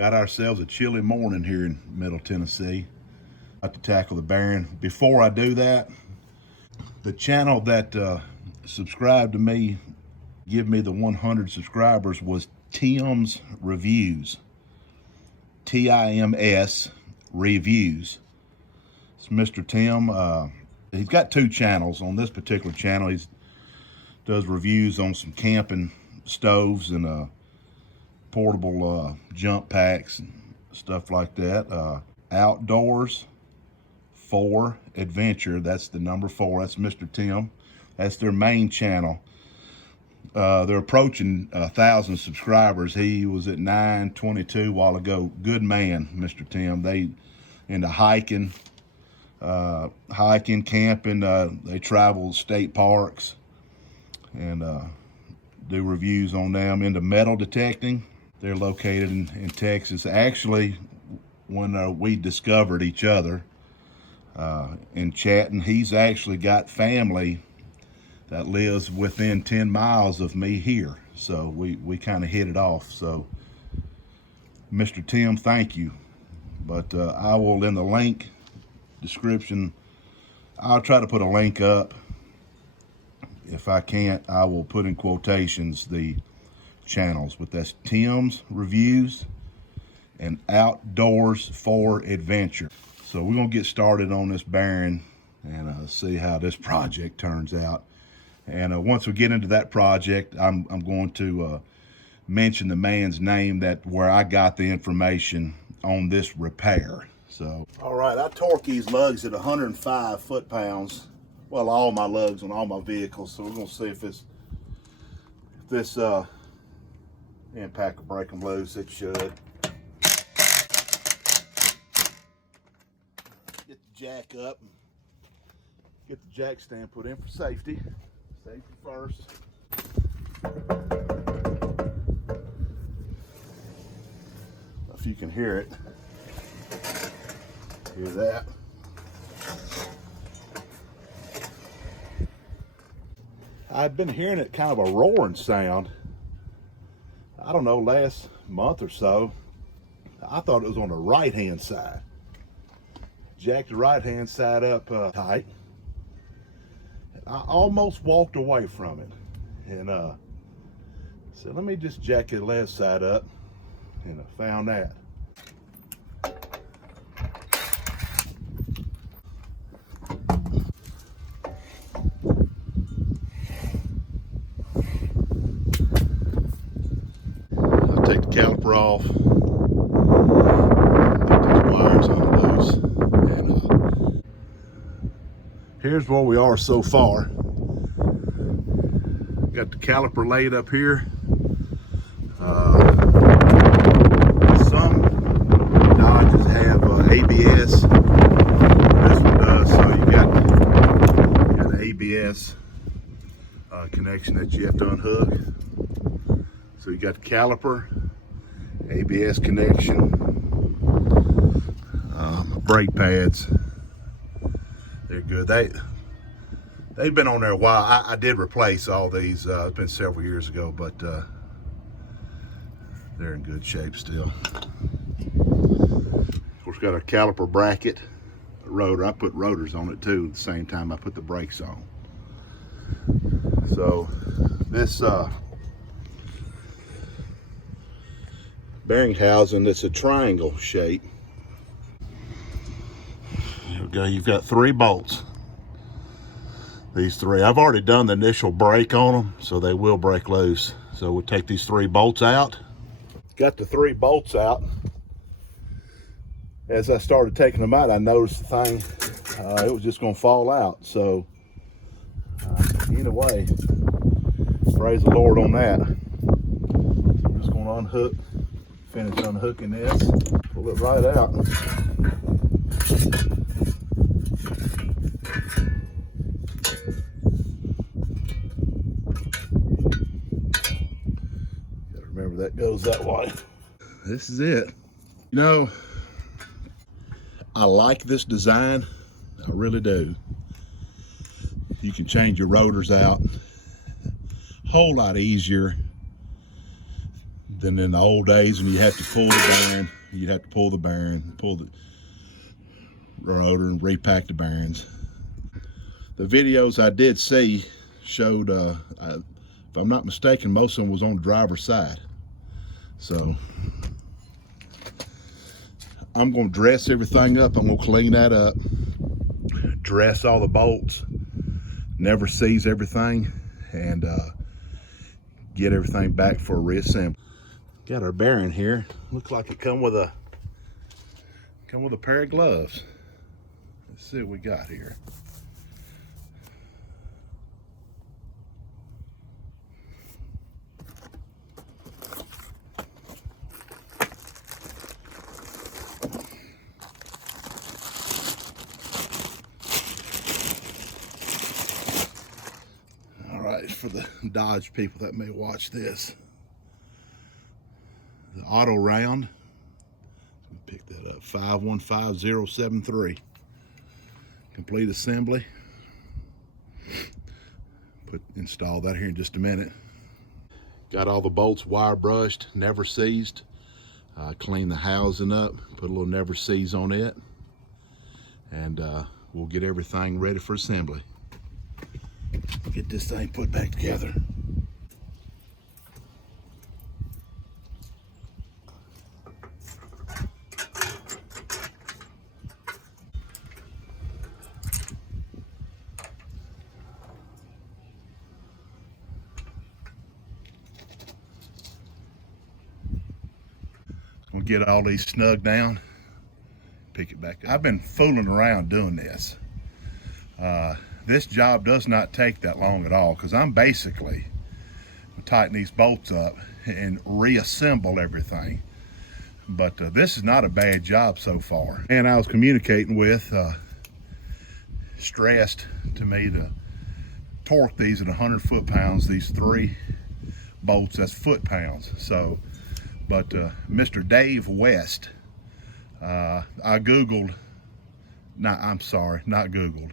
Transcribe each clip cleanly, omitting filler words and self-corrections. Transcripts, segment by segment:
Got ourselves a chilly morning here in Middle Tennessee. About to tackle the bearing. Before I do that, the channel that subscribed to me, give me the 100 subscribers, was Tim's Reviews. Tims Reviews. It's Mr. Tim. He's got two channels. On this particular channel, he does reviews on some camping stoves and portable jump packs and stuff like that. Outdoors for Adventure, that's the number 4, that's Mr. Tim. That's their main channel. They're approaching 1,000 subscribers. He was at 922 a while ago. Good man, Mr. Tim. They into hiking, camping. They travel state parks and do reviews on them. Into metal detecting. They're located in Texas. Actually, when we discovered each other in chatting, he's actually got family that lives within 10 miles of me here. So we kind of hit it off. So, Mr. Tim, thank you. But I will, in the link description, I'll try to put a link up. If I can't, I will put in quotations the channels, but that's Tim's Reviews and Outdoors for Adventure. So we're gonna get started on this bearing and see how this project turns out. And once we get into that project, I'm going to mention the man's name where I got the information on this repair. So, all right, I torque these lugs at 105 foot-pounds. Well, all my lugs on all my vehicles. So we're gonna see if this impact will break them loose. It should. Get the jack up. Get the jack stand put in for safety. Safety first. If you can hear it. Hear that. I've been hearing it kind of a roaring sound. I don't know, last month or so. I thought it was on the right-hand side. Jacked the right-hand side up tight. I almost walked away from it. And said, let me just jack the left side up. And I found that. Take the caliper off, get these wires unloose, and here's where we are so far. Got the caliper laid up here. Some Dodges have ABS. This one does, so you got an ABS connection that you have to unhook. So you got the caliper, ABS connection, brake pads. They're good. They've been on there a while. I did replace all these. It's been several years ago, but they're in good shape still. Of course, got a caliper bracket, a rotor. I put rotors on it too at the same time I put the brakes on. So this bearing housing, it's a triangle shape. There we go. You've got 3 bolts. These 3. I've already done the initial break on them, so they will break loose. So we'll take these 3 bolts out. Got the 3 bolts out. As I started taking them out, I noticed the thing, it was just going to fall out. So either way, praise the Lord on that. So I'm just going to unhook. Finish unhooking this, pull it right out. Gotta remember that goes that way. This is it. You know, I like this design, I really do. You can change your rotors out a whole lot easier than in the old days when you have to pull the bearing. You'd have to pull the bearing, pull the rotor, and repack the bearings. The videos I did see showed, if I'm not mistaken, most of them was on the driver's side. So I'm going to dress everything up. I'm going to clean that up, dress all the bolts, never seize everything, and get everything back for a reassembly. Got our bearing here. Looks like it come with a pair of gloves. Let's see what we got here. All right, for the Dodge people that may watch this, the auto round, pick that up, 515073. Complete assembly. Install that here in just a minute. Got all the bolts wire brushed, never seized. Clean the housing up, put a little never seize on it, and we'll get everything ready for assembly. Get this thing put back together. We'll get all these snug down, pick it back up. I've been fooling around doing this. This job does not take that long at all, because I'm basically tighten these bolts up and reassemble everything. But this is not a bad job so far. And I was communicating with stressed to me to torque these at 100 foot-pounds, these 3 bolts, that's foot-pounds. So, but Mr. Dave West, I Googled, not Googled,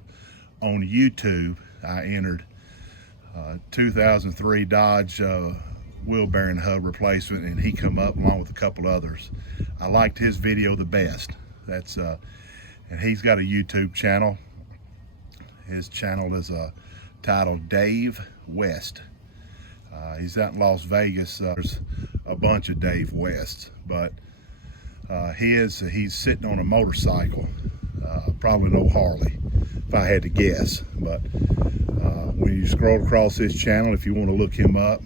on YouTube, I entered 2003 Dodge wheel bearing hub replacement, and he come up along with a couple others. I liked his video the best. That's and he's got a YouTube channel. His channel is titled Dave West. He's out in Las Vegas. There's a bunch of Dave Wests, but he's sitting on a motorcycle, probably no Harley, if I had to guess. But when you scroll across his channel, if you want to look him up,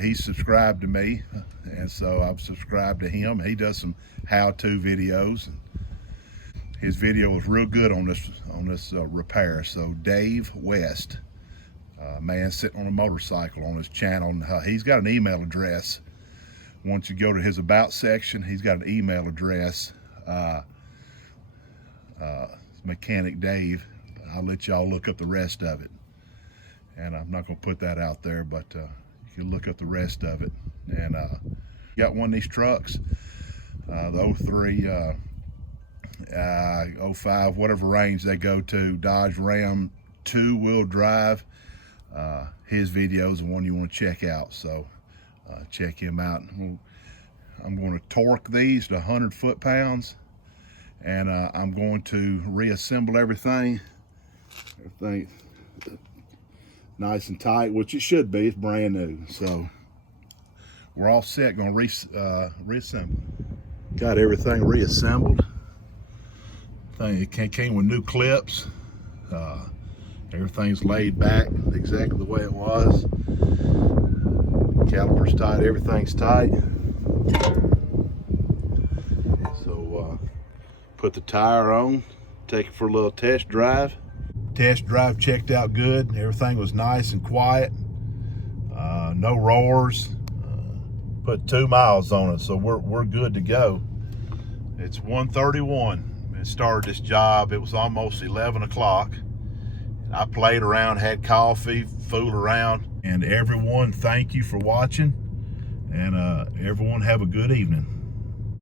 he's subscribed to me, and so I've subscribed to him. He does some how-to videos. His video was real good on this repair. So Dave West, man sitting on a motorcycle, on his channel. And, he's got an email address. Once you go to his about section, he's got an email address. Mechanic Dave. I'll let y'all look up the rest of it, and I'm not going to put that out there, but you can look up the rest of it. And got one of these trucks, the 03, 05, whatever range they go to, Dodge Ram 2-wheel drive. His video is the one you want to check out, so check him out. I'm going to torque these to 100 foot-pounds, and I'm going to reassemble everything nice and tight, which it should be. It's brand new, so we're all set. Going to reassemble. Got everything reassembled. It came with new clips. Everything's laid back exactly the way it was. Caliper's tight, everything's tight. So put the tire on, take it for a little test drive. Test drive checked out good. Everything was nice and quiet. No roars. Put 2 miles on it, so we're good to go. It's 1:31. I started this job. It was almost 11 o'clock. I played around, had coffee, fooled around. And everyone, thank you for watching. And everyone have a good evening.